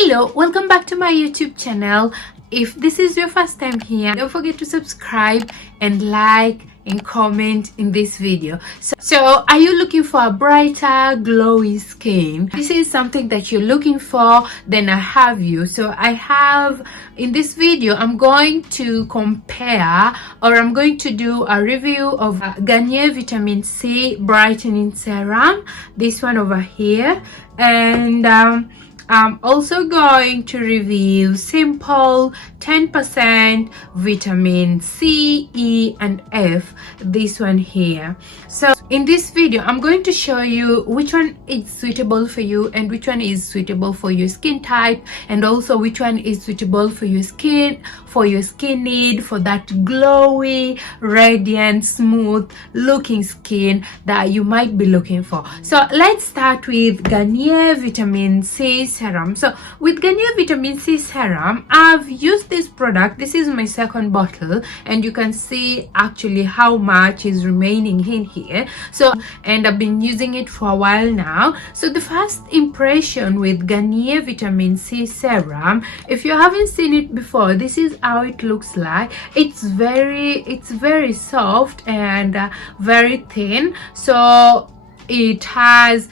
Hello, welcome back to my YouTube channel. If this is your first time here, don't forget to subscribe and like and comment in this video. So are you looking for a brighter, glowy skin? This is something that you're looking for, then I have you. So I have, in this video, I'm going to compare, or I'm going to do a review of Garnier Vitamin C Brightening Serum, this one over here, and I'm also going to review simple 10% vitamin C, E and F, this one here. So in this video I'm going to show you which one is suitable for you and which one is suitable for your skin type, and also which one is suitable for your skin need, for that glowy, radiant, smooth looking skin that you might be looking for. So let's start with Garnier Vitamin C Serum. So with Garnier Vitamin C Serum, I've used this product. This is my second bottle, and you can see actually how much is remaining in here. So, and I've been using it for a while now. So the first impression with Garnier Vitamin C Serum, if you haven't seen it before, this is how it looks like. It's very soft and very thin. So it has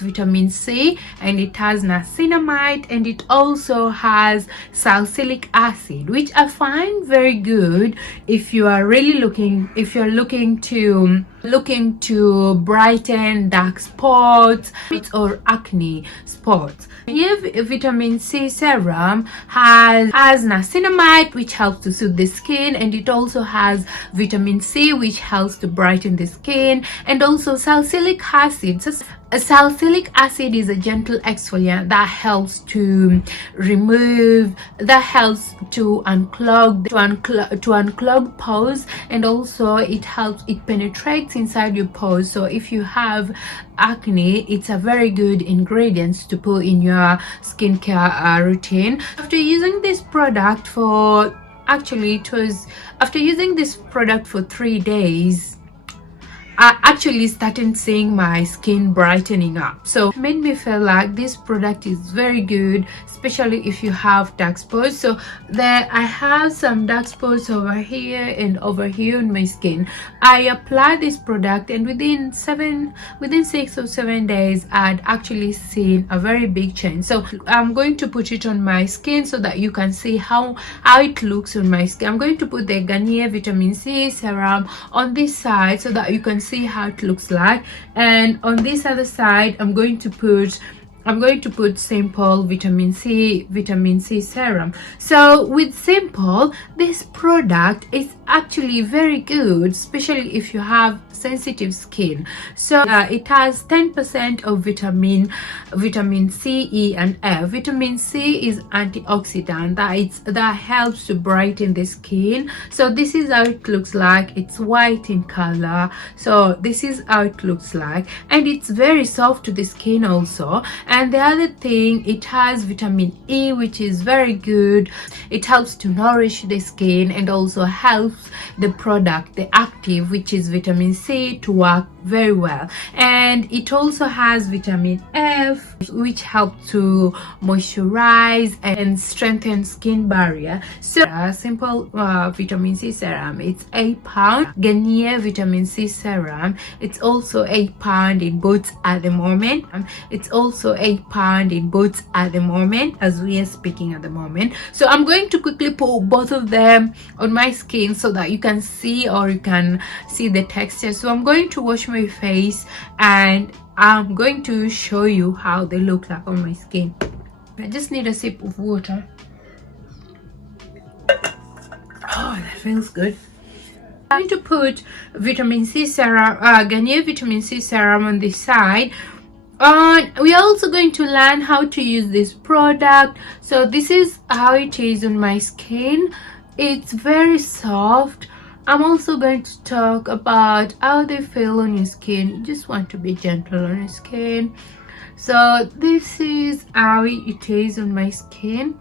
vitamin C, and it has niacinamide, and it also has salicylic acid, which I find very good if you are really looking to brighten dark spots or acne spots. Garnier Vitamin C Serum has niacinamide, which helps to soothe the skin, and it also has vitamin C, which helps to brighten the skin, and also salicylic acid. So salicylic acid is a gentle exfoliant that helps to unclog pores, and also it penetrates inside your pores. So if you have acne, it's a very good ingredient to put in your skincare routine. After using this product for 3 days, I actually started seeing my skin brightening up. So it made me feel like this product is very good, especially if you have dark spots. So there I have some dark spots over here and over here on my skin. I applied this product, and within 6 or 7 days I'd actually seen a very big change. So I'm going to put it on my skin so that you can see how it looks on my skin. I'm going to put the Garnier Vitamin C Serum on this side so that you can see how it looks like, and on this other side I'm going to put simple vitamin C serum. So with simple, this product is actually very good, especially if you have sensitive skin. So it has 10% of vitamin C, E and F. Vitamin C is antioxidant that helps to brighten the skin. So this is how it looks like. It's white in color. So this is how it looks like, and it's very soft to the skin also. And the other thing, it has vitamin E, which is very good. It helps to nourish the skin, and also helps the product, the active, which is vitamin C, to work very well. And it also has vitamin F, which helps to moisturize and strengthen skin barrier. So simple vitamin C serum, it's £8. Garnier Vitamin C Serum, it's also £8 in both at the moment. It's also £8 in both at the moment as we are speaking at the moment. So I'm going to quickly put both of them on my skin so that you can see the texture. So I'm going to wash my face, and I'm going to show you how they look like on my skin. I just need a sip of water. Oh, that feels good. I'm going to put vitamin C serum, Garnier Vitamin C Serum on this side. We are also going to learn how to use this product. So this is how it is on my skin. It's very soft. I'm also going to talk about how they feel on your skin. You just want to be gentle on your skin. So this is how it is on my skin.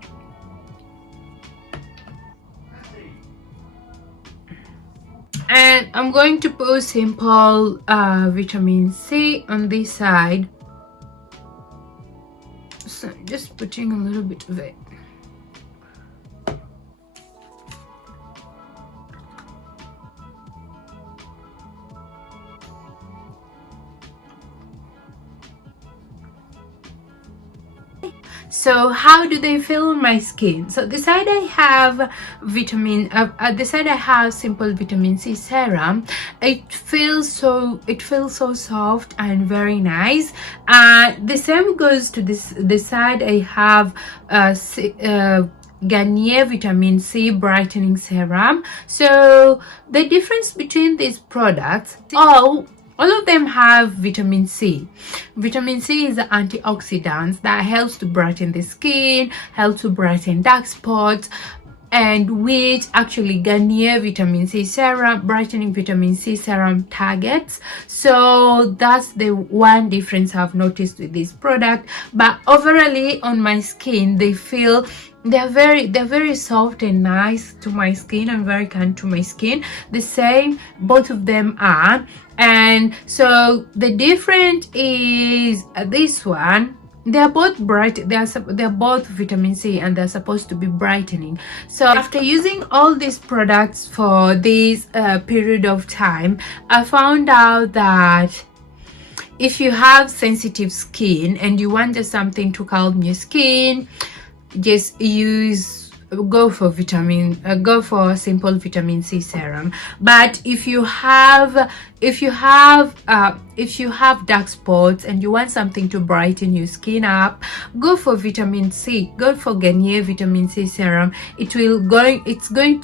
And I'm going to put simple vitamin C on this side. So I'm just putting a little bit of it. So how do they feel on my skin? So this side I have this side I have simple vitamin C serum. It feels so soft and very nice. The same goes to this side. I have Garnier vitamin C brightening serum. So the difference between these products, all of them have vitamin C. Vitamin C is an antioxidant that helps to brighten the skin, helps to brighten dark spots, and which actually Garnier vitamin C serum, brightening vitamin C serum targets. So that's the one difference I've noticed with this product. But overall on my skin, they're very soft and nice to my skin and very kind to my skin. The same, both of them are. And so the difference is this one, they're both bright, they're both vitamin C and they're supposed to be brightening. So after using all these products for this period of time, I found out that if you have sensitive skin and you want just something to calm your skin, just go for simple vitamin C serum. But if you have dark spots and you want something to brighten your skin up, go for vitamin C. Go for Garnier vitamin C serum. It's going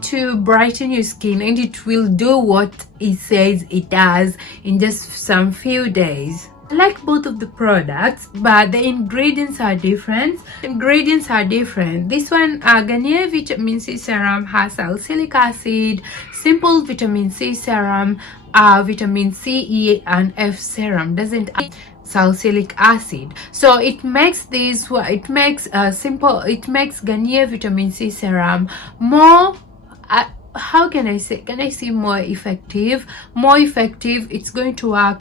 to brighten your skin and it will do what it says it does in just some few days. I like both of the products, but the ingredients are different. This one, Garnier vitamin C serum has salicylic acid. Simple vitamin C serum, vitamin C, E and F serum doesn't have salicylic acid. So it makes Garnier vitamin C serum more how can I say more effective. It's going to work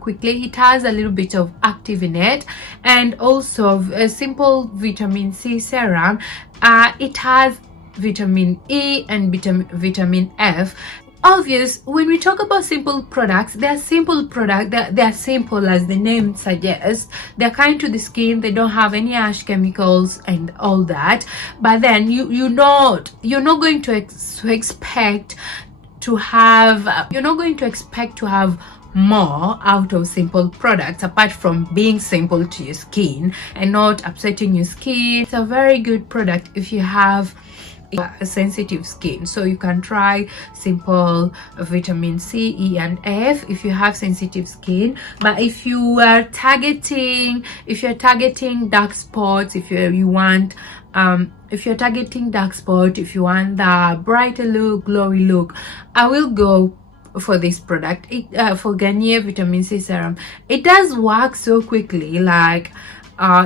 quickly. It has a little bit of active in it, and also a simple vitamin C serum, it has vitamin E and vitamin F. Obvious, when we talk about simple products, they're simple as the name suggests. They're kind to the skin, they don't have any harsh chemicals and all that. But then you're not going to expect to have more out of simple products apart from being simple to your skin and not upsetting your skin. It's a very good product if you have a sensitive skin. So you can try simple vitamin C, E and F if you have sensitive skin. But if you are targeting dark spots, if you're targeting dark spot, if you want the brighter look, glowy look, I will go for this product. For Garnier vitamin C serum, it does work so quickly. Like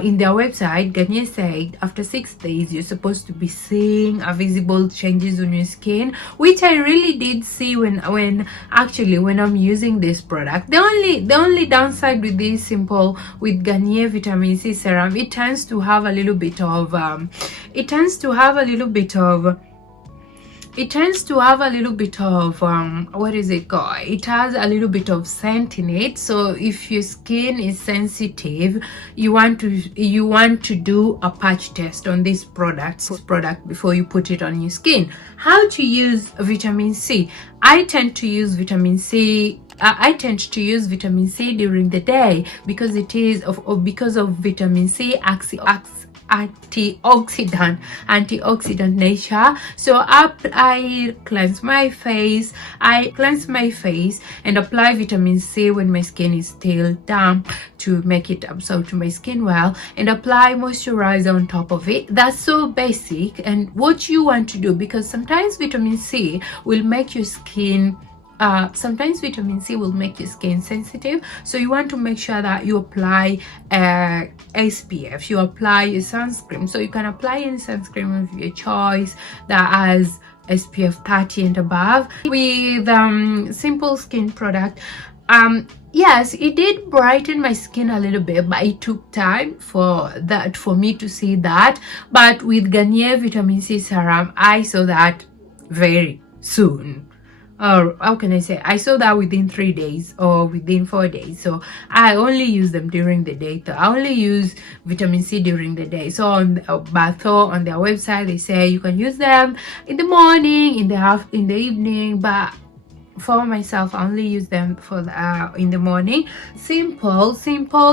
in their website, Garnier said after 6 days you're supposed to be seeing a visible changes on your skin, which I really did see when I'm using this product. The only downside with this Garnier vitamin C serum, it tends to have a little bit of what is it called? It has a little bit of scent in it. So if your skin is sensitive, you want to do a patch test on this product before you put it on your skin. How to use vitamin C? I tend to use vitamin C during the day because of vitamin C antioxidant nature. So I cleanse my face and apply vitamin C when my skin is still damp to make it absorb to my skin well, and apply moisturizer on top of it. That's so basic and what you want to do, because sometimes vitamin C will make your skin sensitive. So you want to make sure that you apply SPF, you apply your sunscreen. So you can apply any sunscreen of your choice that has SPF 30 and above. With simple skin product, yes, it did brighten my skin a little bit, but it took time for me to see that. But with Garnier vitamin C serum, I saw that very soon. Or how can I say, I saw that within 3 days or within 4 days. So I only use them during the day. So I only use vitamin C during the day. So on Batho, on their website, they say you can use them in the morning, in the evening, but for myself, I only use them for in the morning. Simple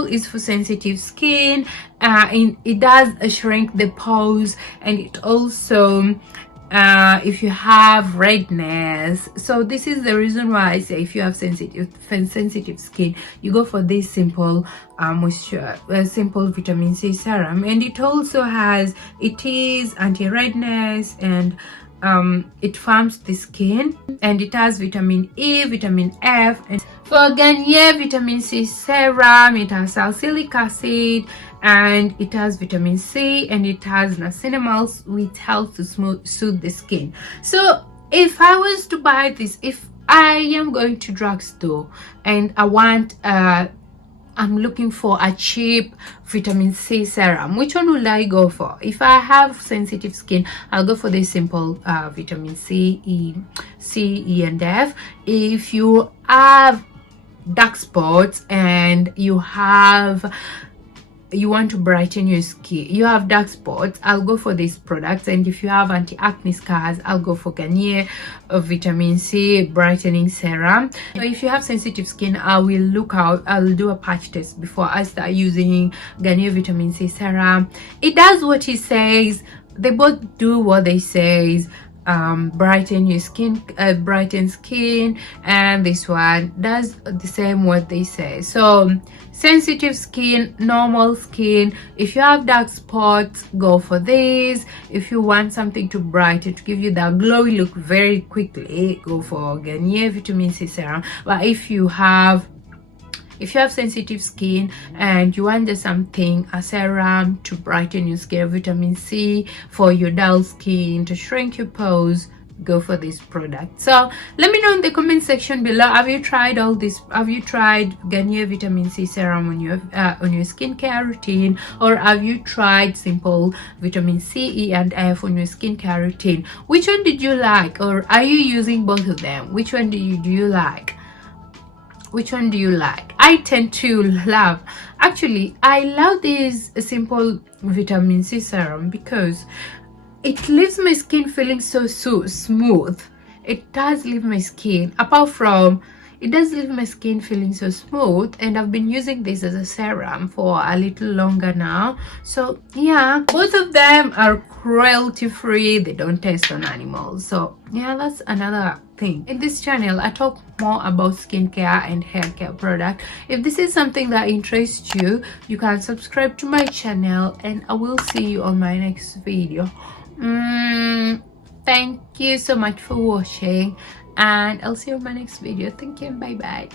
is for sensitive skin. It does shrink the pores, and it also if you have redness. So this is the reason why I say if you have sensitive skin, you go for this simple simple vitamin C serum. And it also has, it is anti-redness, and it firms the skin, and it has vitamin E, vitamin F. And for Garnier vitamin C serum, it has salicylic acid, and it has vitamin C, and it has niacinamide, which helps to soothe the skin. So if I was to buy this, if I am going to drugstore and I want I'm looking for a cheap vitamin C serum, which one will I go for? If I have sensitive skin, I'll go for the simple vitamin C, E and F. If you have dark spots and you want to brighten your skin, you have dark spots, I'll go for these products. And if you have anti-acne scars, I'll go for Garnier vitamin C brightening serum. So if you have sensitive skin, I'll do a patch test before I start using Garnier vitamin C serum. It does what it says. They both do what they say. Brighten your skin, brighten skin, and this one does the same what they say. So sensitive skin, normal skin, if you have dark spots, go for this. If you want something to brighten, to give you that glowy look very quickly, go for Garnier vitamin C serum. But if you have sensitive skin and you want something, a serum to brighten your skin, vitamin C for your dull skin, to shrink your pores, go for this product. So let me know in the comment section below, have you tried all this? Have you tried Garnier vitamin C serum on your skincare routine, or have you tried simple vitamin C, E and F on your skincare routine? Which one did you like, or are you using both of them? Which one do you like? Which one do you like? I tend to love, actually I love this simple vitamin C serum because it leaves my skin feeling so smooth. It does leave my skin, apart from it does leave my skin feeling so smooth, and I've been using this as a serum for a little longer now. So yeah, both of them are cruelty free, they don't test on animals. So yeah, that's another thing. In this channel I talk more about skincare and hair care product. If this is something that interests you, you can subscribe to my channel, and I will see you on my next video. Thank you so much for watching, and I'll see you in my next video. Thank you, bye bye.